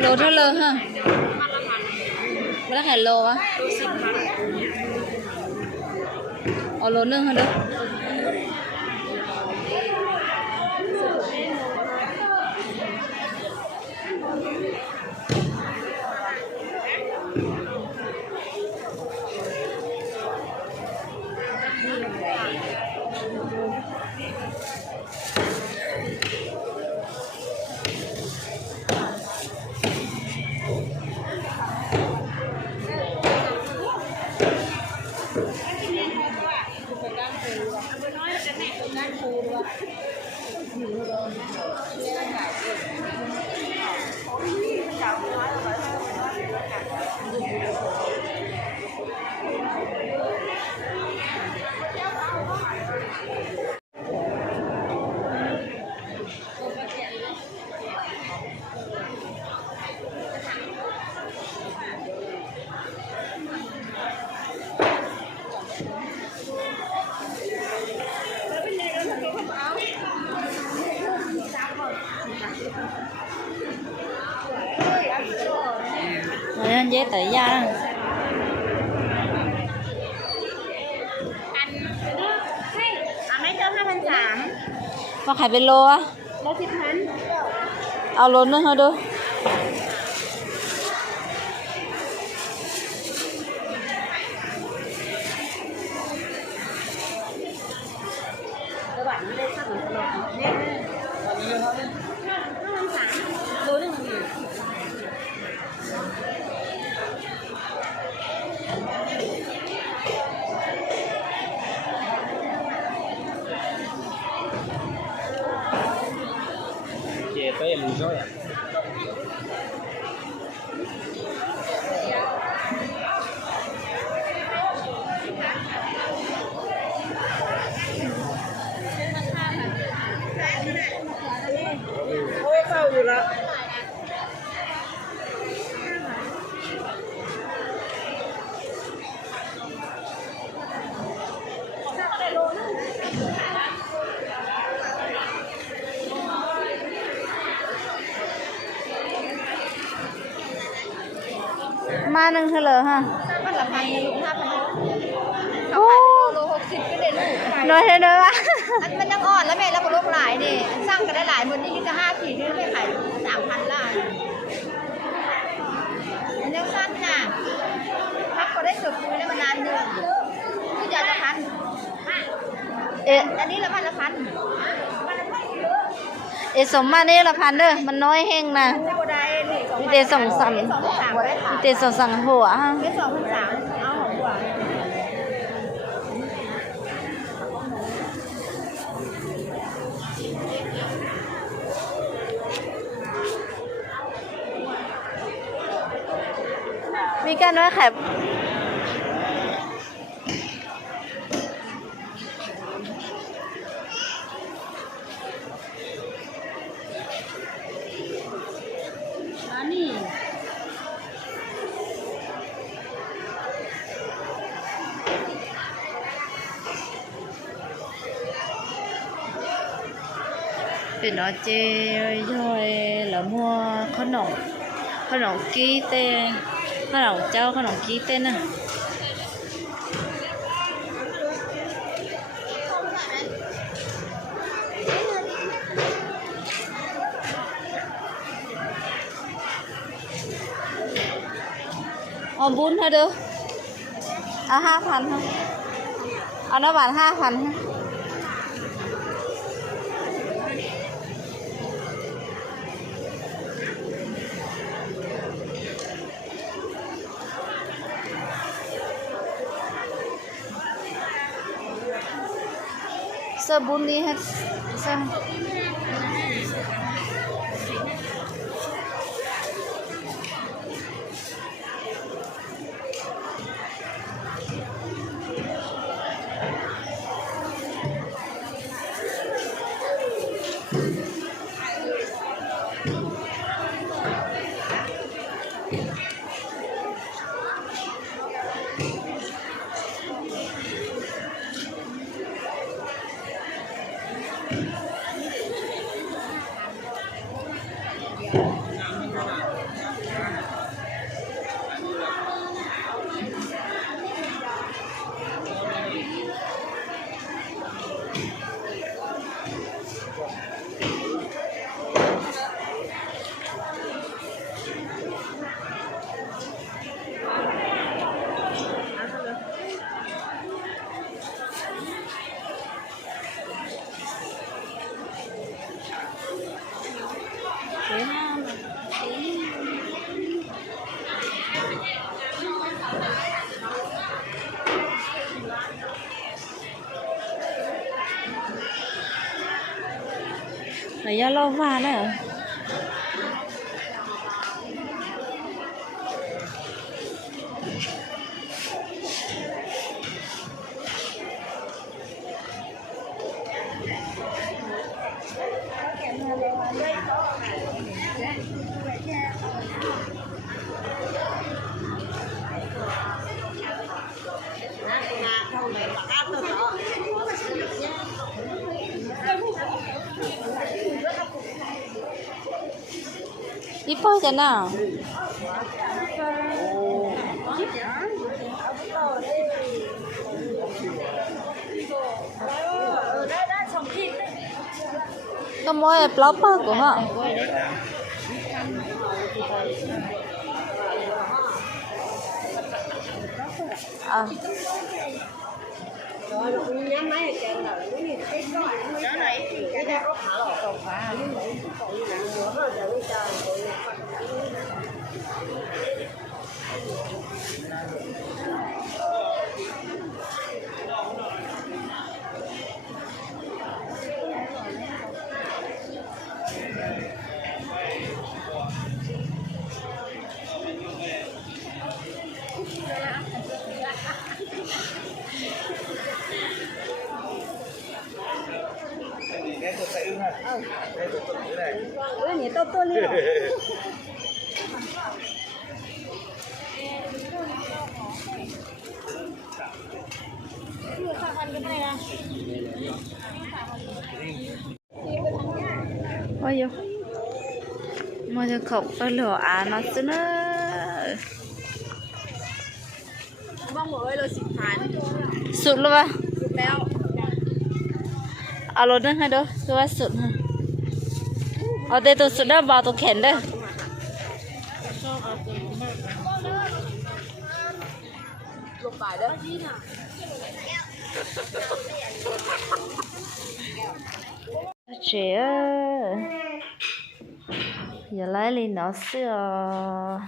โลเท่าเลยฮะไม่ได้ขายโลวะเอาโลนึงฮะเด้อnên dễ tự ra mấy trăm 2,300 màขายเป็นโลอะ โล10,000เอาโลนึงthôi đưa các bạn nó lên sắc một lọ nhé lôนึงtới em nói à ôi sao vậy là ma nâng thơ lờ haมันละ1,000ลูก5,000เขาขายโล60ก็ได้ลูก nói thế nữa อันมันยังอ่อนแล้วแม่แล้วก็ลูกหลายนี่สร้างกันได้หลายมื้อนี้ก็5 4นี่ไม่ขาย3,000ล้านมันยังสั้นน่ะพักก็ได้เกือบคุยได้มานานเดือนคืออยากจะพัน ê อันนี้ละพันละพัน ê sống ma đây là phản đơมันน้อยแห้งนะ ไม่ได้นี่ มีแต่ส่งสั่ง 2,300ได้ขาย แต่ส่งสั่งหัวฮะ เป็น2,300เอาของกว่า มีการน้อยขาย อันนี้ เป็นnó chơi rồi là mua khăn nóng ký tên khăn nóng châu khăn nóng ký tên nè bún thôi được 5,000 thôi nó bán 5,000 sơ bún đi hết xem วยงาม ไหนย่าเล่าว่าน่ะอีป้อยกันน่ะก็มวยปลาปากcủa họ à Cái tôi sẽ ưng ha. Cái tôi như này. Ôi nhỉ tôi luôn. ôi yo màจะkhócไปเหลืออ่านnó chứ nữa Mong mọi người là xịt phán. สุดแล้วป่ะ Đượcแล้ว เอารถนั่งให้ดูคือว่าสุดฮะเอาแต่ตัวสุดได้เบาตัวแข็งได้ ลงไปเด้อ chị ơi giờ lấy ly nó xưa